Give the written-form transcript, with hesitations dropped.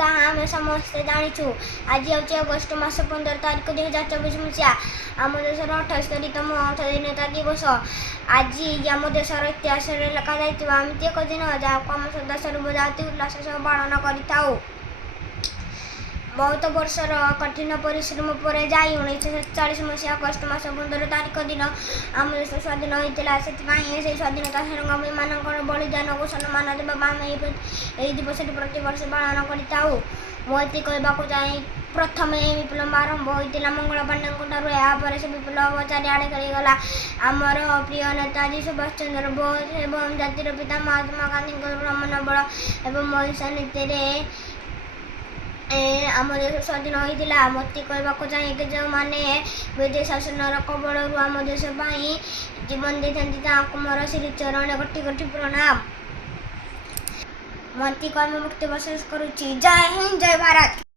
ତାହା ଆମେ ସମସ୍ତେ ଜାଣିଛୁ। ଆଜି ହେଉଛି ଅଗଷ୍ଟ ମାସ 15 ତାରିଖ 2024 ମସିହା। ଆମ ଦେଶର 78ତମ ସ୍ୱାଧୀନତା ଦିବସ। ଆଜି ଆମ ଦେଶର ଇତିହାସରେ ଲେଖାଯାଇଥିବା ଏମିତି ଏକ ଦିନ ଯାହାକୁ ଆମେ ସଦା ସର୍ବଦା ଅତି ଉଲ୍ଲାସ ସହ ପାଳନ କରିଥାଉ। ବହୁତ ବର୍ଷର କଠିନ ପରିଶ୍ରମ ପରେ ଯାଇ 1947 ମସିହା ଅଗଷ୍ଟ ମାସ 15 ତାରିଖ ଦିନ ଆମ ଦେଶ ସ୍ୱାଧୀନ ହୋଇଥିଲା। ସେଥିପାଇଁ ସେହି ସ୍ୱାଧୀନତା ସଂଗ୍ରାମୀମାନଙ୍କର ବଳିଦାନକୁ ସମ୍ମାନ ଦେବା ପାଇଁ ଆମେ ଏହି ଦିବସଟି ପ୍ରତିବର୍ଷ ପାଳନ କରିଥାଉ। ମୁଁ ଏତିକି କହିବାକୁ ଚାହେଁ, ପ୍ରଥମେ ଏହି ବିପ୍ଳବ ଆରମ୍ଭ ହୋଇଥିଲା ମଙ୍ଗଳ ପାଣ୍ଡେଙ୍କ ଠାରୁ। ଏହାପରେ ସେ ବିପ୍ଳବ ଚାରିଆଡ଼େ ଖେଳିଗଲା। ଆମର ପ୍ରିୟ ନେତାଜୀ ସୁଭାଷ ଚନ୍ଦ୍ର ବୋଷ ଏବଂ ଜାତିର ପିତା ମହାତ୍ମା ଗାନ୍ଧୀଙ୍କ ମନୋବଳ ଏବଂ ଅହିଂସା ନୀତିରେ ଆମ ଦେଶ ସ୍ୱାଧୀନ ହୋଇଥିଲା। ମୁଁ ଏତିକି କହିବାକୁ ଚାହେଁ କି ଯେଉଁମାନେ ବିଦେଶୀ ଶାସନର କବଳରୁ ଆମ ଦେଶ ପାଇଁ ଜୀବନ ଦେଇଥାନ୍ତି ତାହାଙ୍କୁ ମୋର ଶ୍ରୀଚରଣରେ କୋଟି କୋଟି ପ୍ରଣାମ। ମୁଁ ଏତିକି କହି ମୋ ବକ୍ତବ୍ୟ ଶେଷ କରୁଛି। ଜୟ ହିନ୍ଦ, ଜୟ ଭାରତ।